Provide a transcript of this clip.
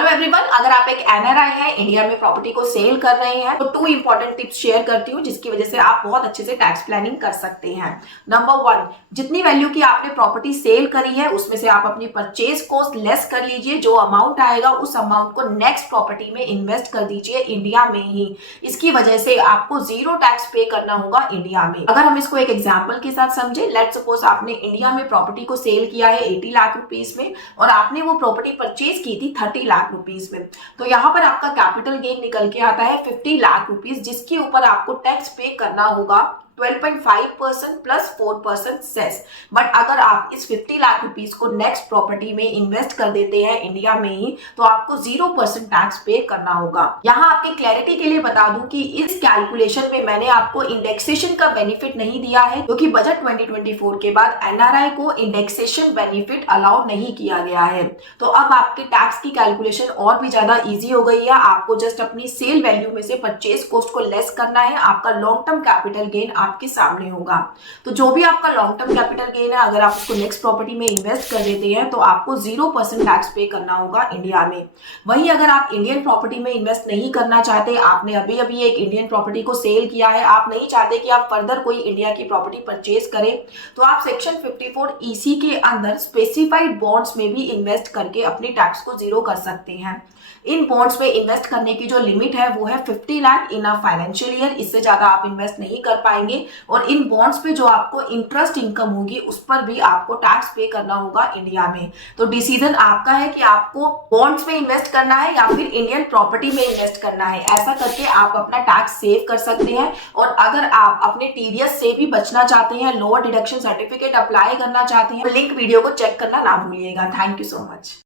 Hello everyone, अगर आप एक एनआरआई हैं, इंडिया में प्रॉपर्टी को सेल कर रहे हैं तो 2 इंपॉर्टेंट टिप्स शेयर करती हूँ जिसकी वजह से आप बहुत अच्छे से टैक्स प्लानिंग कर सकते हैं। नंबर 1, जितनी वैल्यू की आपने प्रॉपर्टी सेल करी है उसमें से आप अपनी परचेज कॉस्ट लेस कर लीजिए। जो अमाउंट आएगा उस अमाउंट को नेक्स्ट प्रॉपर्टी में इन्वेस्ट कर दीजिए इंडिया में ही। इसकी वजह से आपको 0 टैक्स पे करना होगा इंडिया में। अगर हम इसको एक एग्जाम्पल के साथ समझे, लेट सपोज आपने इंडिया में प्रॉपर्टी को सेल किया है 80 लाख रुपीज में और आपने वो प्रॉपर्टी परचेज की थी 30 लाख रुपीज में। तो यहाँ पर आपका कैपिटल गेन निकल के आता है 50 लाख रुपीज, जिसके ऊपर आपको टैक्स पे करना होगा 12.5% प्लस 4% सेस। बट अगर आप इस 50 लाख रुपीस को नेक्स्ट प्रॉपर्टी में इन्वेस्ट कर देते हैं इंडिया में ही तो आपको 0% टैक्स पे करना होगा। यहाँ आपकी क्लैरिटी के लिए बता दूं कि इस कैलकुलेशन में मैंने आपको इंडेक्सेशन का बेनिफिट नहीं दिया है क्योंकि बजट 2024 के बाद एनआरआई को इंडेक्सेशन बेनिफिट अलाउ नहीं किया गया है। तो अब आपके टैक्स की कैलकुलेशन और भी ज्यादा इजी हो गई है। आपको जस्ट अपनी सेल वैल्यू में से परचेज कॉस्ट को लेस करना है। आपका लॉन्ग टर्म कैपिटल गेन आपके सामने होगा। तो जो भी आपका लॉन्ग टर्म कैपिटल गेन है, अगर आप उसको नेक्स्ट प्रॉपर्टी में इन्वेस्ट कर देते हैं तो आपको 0% टैक्स पे करना होगा इंडिया में। वहीं अगर आप इंडियन प्रॉपर्टी में इन्वेस्ट नहीं करना चाहते, आपने अभी अभी एक इंडियन प्रॉपर्टी को सेल किया है, आप नहीं चाहते कि आप फर्दर कोई इंडिया की प्रॉपर्टी परचेज करें, तो आप सेक्शन 54 ईसी के अंदर स्पेसिफाइड बॉन्ड्स में भी इन्वेस्ट करके अपनी टैक्स को 0 कर सकते हैं। इन बॉन्ड्स में इन्वेस्ट करने की जो लिमिट है वो है 50 लाख इन अ फाइनेंशियल ईयर। इससे ज्यादा आप इन्वेस्ट नहीं कर पाएंगे और इन बॉन्ड्स पे जो आपको इंटरेस्ट इनकम होगी उस पर भी आपको टैक्स पे करना होगा इंडिया में। तो डिसीजन आपका है कि आपको बॉन्ड्स में इन्वेस्ट करना है या फिर इंडियन प्रॉपर्टी में इन्वेस्ट करना है। ऐसा करके आप अपना टैक्स सेव कर सकते हैं। और अगर आप अपने टीडीएस से भी बचना चाहते हैं, लोअर डिडक्शन सर्टिफिकेट अप्लाई करना चाहते हैं, लिंक वीडियो को चेक करना ना भूलिएगा। Thank you so much.